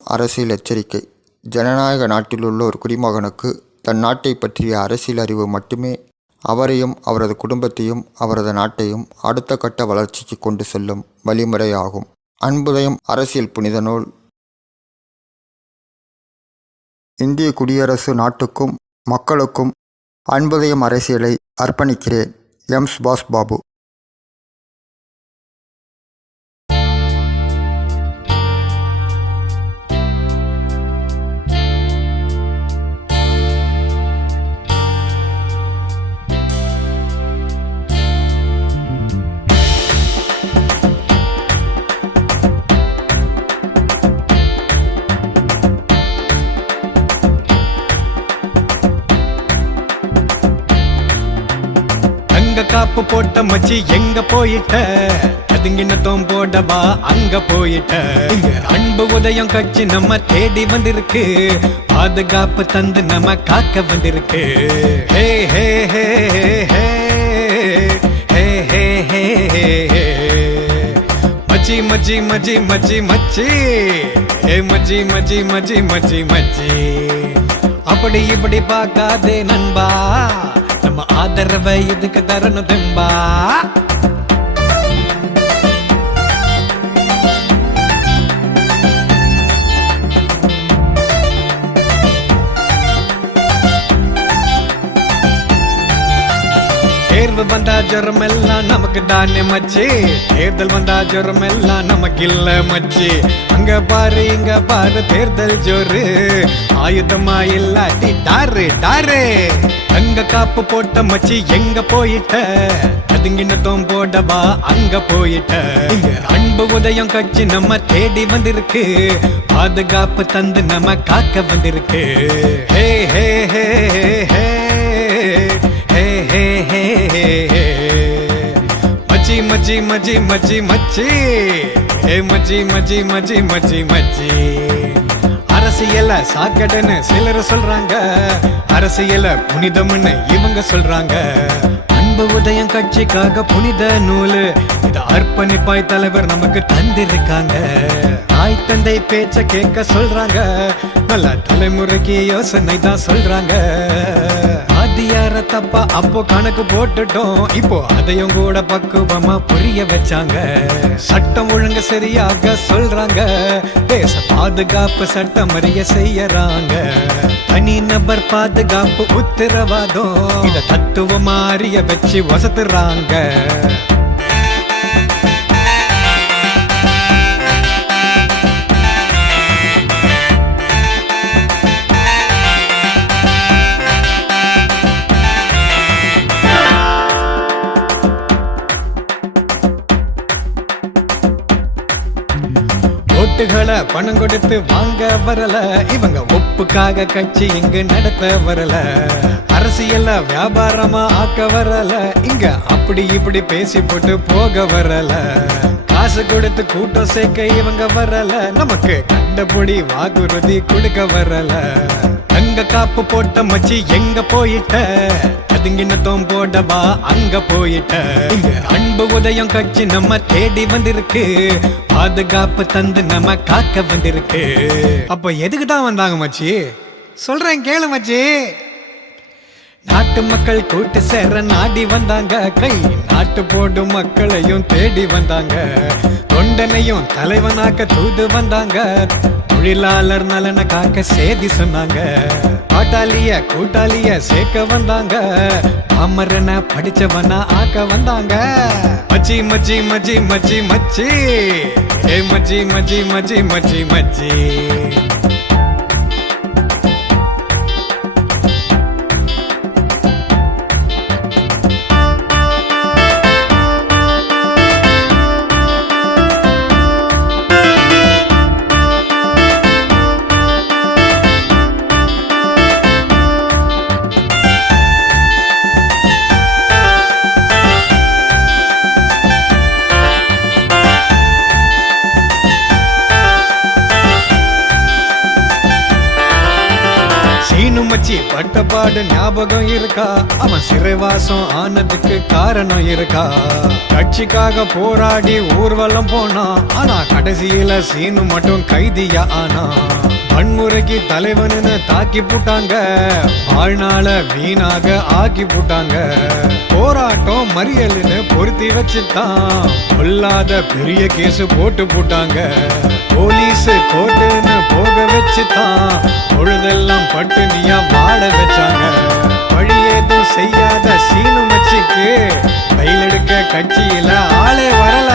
அரசியல் எச்சரிக்கை. ஜனநாயக நாட்டிலுள்ள ஒரு குடிமகனுக்கு தன் நாட்டை பற்றிய அரசியல் அறிவு மட்டுமே அவரையும் அவரது குடும்பத்தையும் அவரது நாட்டையும் அடுத்த கட்ட வளர்ச்சிக்கு கொண்டு செல்லும் வழிமுறையாகும். அன்புதயம் அரசியல் புனித நூல். இந்திய குடியரசு நாட்டுக்கும் மக்களுக்கும் அன்புதயம் அரசியலை அர்ப்பணிக்கிறேன். எம். சுபாஷ் பாபு. காப்பு போட்ட மச்சி எங்க போயிட்ட, அதுங்கினத்தோம் போடவா அங்க போயிட்ட. அன்பு உதயம் கட்சி நம்ம தேடி வந்திருக்கு, பாதுகாப்பு தந்து நம்ம காக்க வந்திருக்கு. ஹே ஹே ஹே ஹே ஹே ஹே ஹே ஹே மச்சி மச்சி மச்சி மச்சி மச்சி ஹே மச்சி மச்சி மச்சி மச்சி மச்சி. அப்படி இப்படி பார்க்காதே நண்பா, நம்ம ஆதரவை இதுக்கு தரணும் தெம்பா. தேர்வு வந்தா ஜரம் எல்லாம் நமக்கு தானே மச்சி, தேர்தல் வந்தா ஜரம் எல்லாம் நமக்கு இல்ல மச்சி. அங்க பாரு இங்க பாரு தேர்தல் ஜோரு, ஆயுதமா இல்லாட்டி டாரு டாரு. அங்க காப்பு போட்ட மச்சி எங்க போயிட்ட, அதுங்கினத்தோம் போடவா அங்க போயிட்ட. அன்பு உதயம் கட்சி நம்ம தேடி வந்திருக்கு, பாதுகாப்பு தந்து நம்ம காக்க வந்திருக்கு. ஹே ஹே ஹே ஹே ஹே ஹே ஹே ஹே மச்சி மச்சி மச்சி மச்சி மச்சி ஹே மச்சி மச்சி மச்சி மச்சி மச்சி. அரசியல சாக்கடைன்னு சிலர் சொல்றாங்க, அரசியல புனிதம்னு இவங்க சொல்றாங்க. அன்பு உதயம் கட்சிக்காக புனித நூலு இத அர்ப்பணிப்பாய் தலைவர் நமக்கு தந்திருக்காங்க. தாய் தந்தை பேச்ச கேட்க சொல்றாங்க, நல்ல தலைமுறைக்கு யோசனை தான் சொல்றாங்க. ஆதியார தப்பா அப்போ கணக்கு போட்டுட்டோம், இப்போ அதையும் கூட பக்குவமா புரிய வச்சாங்க. சட்டம் ஒழுங்கு சரியாக சொல்றாங்க, தேச பாதுகாப்பு சட்டம் அறிய செய்யறாங்க. தனி நபர் பாதுகாப்பு உத்தரவாதம் இத தத்துவமா அறிய வச்சு வசத்துறாங்க. ஓட்டுகளை பணம் கொடுத்து வாங்க வரல, இவங்க ஒப்புக்காக கட்சி இங்கு நடத்த வரல. அரசியல வியாபாரமா ஆக்க வரல, இங்க அப்படி இப்படி பேசி போட்டு போக வரல. காசு கொடுத்து கூட்டம் சேர்க்க இவங்க வரல, நமக்கு கண்டபடி வாக்குறுதி கொடுக்க வரல. அங்க காப்பு போட்ட மச்சி எங்க போயிட்ட, அதுங்கினத்தோம் போடவா அங்க போயிட்ட. அன்பு உதயம் கட்சி நம்ம தேடி வந்திருக்கு, பாதுகாப்பு தந்து நம்ம காக்க வந்திருக்கு. அப்ப எதுக்கு தான் வந்தாங்க மச்சி, சொல்றேன் கேளு மச்சி. நாட்டு மக்கள் கூட்டு சேர நாடி வந்தாங்க, கை நாட்டு போடும் மக்களையும் தேடி வந்தாங்க. தொண்டனையும் தலைவனாக்க தூது வந்தாங்க, தொழிலாளர் நலனை காக்க சேதி சொன்னாங்க. பாட்டாளிய கூட்டாளிய சேர்க்க வந்தாங்க, அமரனை படிச்சவனா ஆக்க வந்தாங்க. மச்சி மச்சி மச்சி மச்சி மச்சி ஏ மச்சி மச்சி மச்சி மச்சி மச்சி. மச்சி பட்டப்பாடு ஞாபகம் இருக்கா? அவன் சிறைவாசம் ஆனதுக்கு காரணம் இருக்கா? கட்சிக்காக போராடி ஊர்வலம் போனா, ஆனா கடைசியில சீனு மட்டும் கைதியா ஆனா. வன்முறைக்கு தலைவனு தாக்கி போட்டாங்க, வாழ்நாள வீணாக ஆக்கி போட்டாங்க. போராட்டம் மறியல்னு பொருத்தி வச்சுதான் கொல்லாத பெரிய கேஸ் போட்டு போட்டாங்க. போலீஸ் கோர்ட்டுன்னு போக வச்சுதான் பொழுதெல்லாம் பட்டுனியா வாட வச்சாங்க. வழி ஏதும் செய்யாத சீனு மச்சிக்கு கையில் எடுக்க கட்சியில ஆளே வரல.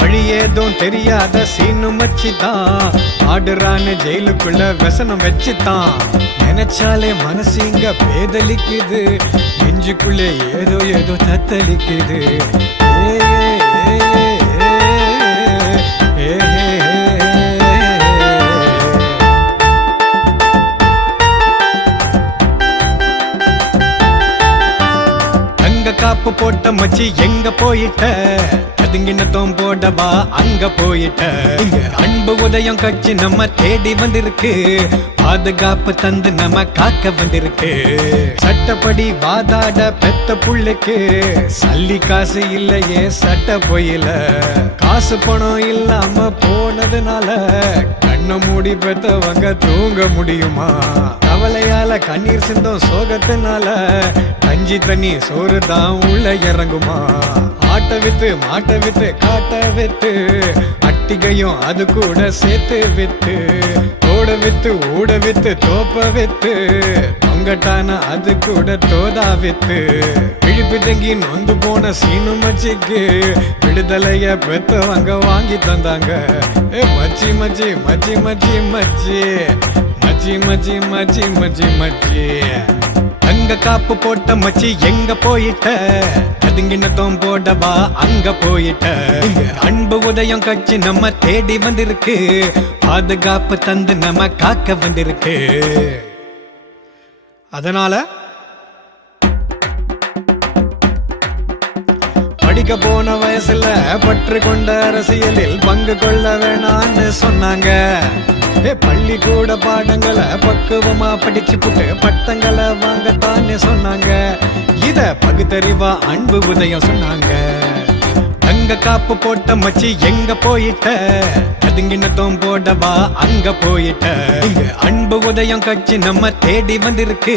வழி ஏதும் தெரியாத சீனு மச்சி தான் ஆடுறான்னு ஜெயிலுக்குள்ள व्यसனம் வச்சுதான். நினைச்சாலே மனசு இங்க பேதலிக்குது, நெஞ்சுக்குள்ளே ஏதோ ஏதோ தத்தளிக்குது. காப்பு போட்ட மச்சி எங்க போயிட்ட? அதுங்கினத்தோம் போடவா அங்க போயிட்ட? அன்பு உதயம் கட்சி நம்ம தேடி வந்திருக்கு, பாதுகாப்பு தந்து நம்ம காக்க வந்திருக்கு. சட்டப்படி வாதாட பெத்த புள்ளைக்கு சல்லி காசு இல்லையே சட்ட போயில. காசு பணம் இல்லாம போனதுனால கண்ண மூடி பெத்தவங்க தூங்க முடியுமா? கவலையால கண்ணீர் சிந்தும் சோகத்தினால கஞ்சி தண்ணி சோறு தான் உள்ள இறங்குமா? ஆட்ட வித்து மாட்ட வித்து காட்ட வித்து அட்டிகையும் அது கூட சேர்த்து வித்து, ஓட வித்து ஊட வித்து தோப்ப வித்து தொங்கட்டான அது கூட தோதா வித்து. இழிப்பு தங்கி நொந்து போன சீனு மச்சிக்கு விடுதலைய பெத்தவங்க வாங்கி தந்தாங்க. மச்சி மச்சி மச்சி மச்சி மச்சி மச்சி மச்சி மச்சி மச்சி மச்சி. அங்க காப்பு போட்ட மச்சி எங்க போயிட்ட? அதுங்கினத்தோம் போடவா அங்க போயிட்ட? அன்பு உதயம் கட்சி நம்ம தேடி வந்திருக்கு, பாதுகாப்பு தந்து நம்ம காக்க வந்திருக்கு. அதனால படிக்க போன வயசுல பற்று கொண்ட அரசியலில் பங்கு கொள்ள வேணான்னு சொன்னாங்க. பள்ளிக்கூட பாடங்களை பக்குவமா படிச்சு புட்டு பட்டங்களை வாங்கத்தான்னு சொன்னாங்க. இத பகுத்தறிவா அன்பு உதயம் சொன்னாங்க. அங்க காப்பு போட்ட மச்சி எங்க போயிட்ட? அதுங்கினத்தோம் போடவா அங்க போயிட்ட? அன்பு உதயம் கட்சி நம்ம தேடி வந்திருக்கு,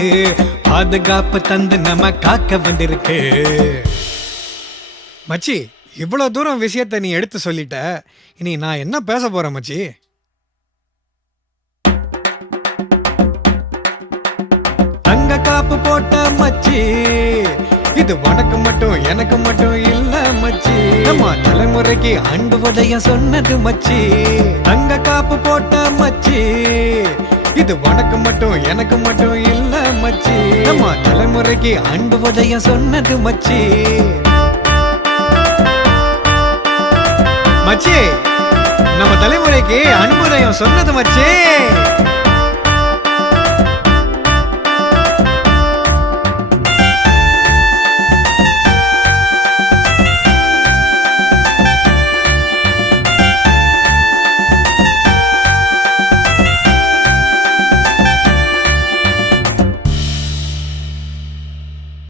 பாதுகாப்பு தந்து நம்ம காக்க வந்திருக்கு. மச்சி, இவ்வளவு தூரம் விஷயத்த நீ எடுத்து சொல்லிட்ட, இனி நான் என்ன பேச போறேன் மச்சி? தங்க காப்பு போட்ட மச்சி, இது உனக்கு மட்டும் எனக்கு மட்டும் இல்ல மச்சி, நம்ம தலைமுறைக்கு அன்பு உதயம் சொன்னது மச்சி. தங்க காப்பு போட்ட மச்சி, இது உனக்கு மட்டும் எனக்கு மட்டும் இல்ல மச்சி, நம்ம தலைமுறைக்கு அன்பு உதயம் சொன்னது மச்சி. மச்சி, நம்ம தலைமுறைக்கு அன்பு உதயம் சொன்னது மச்சி.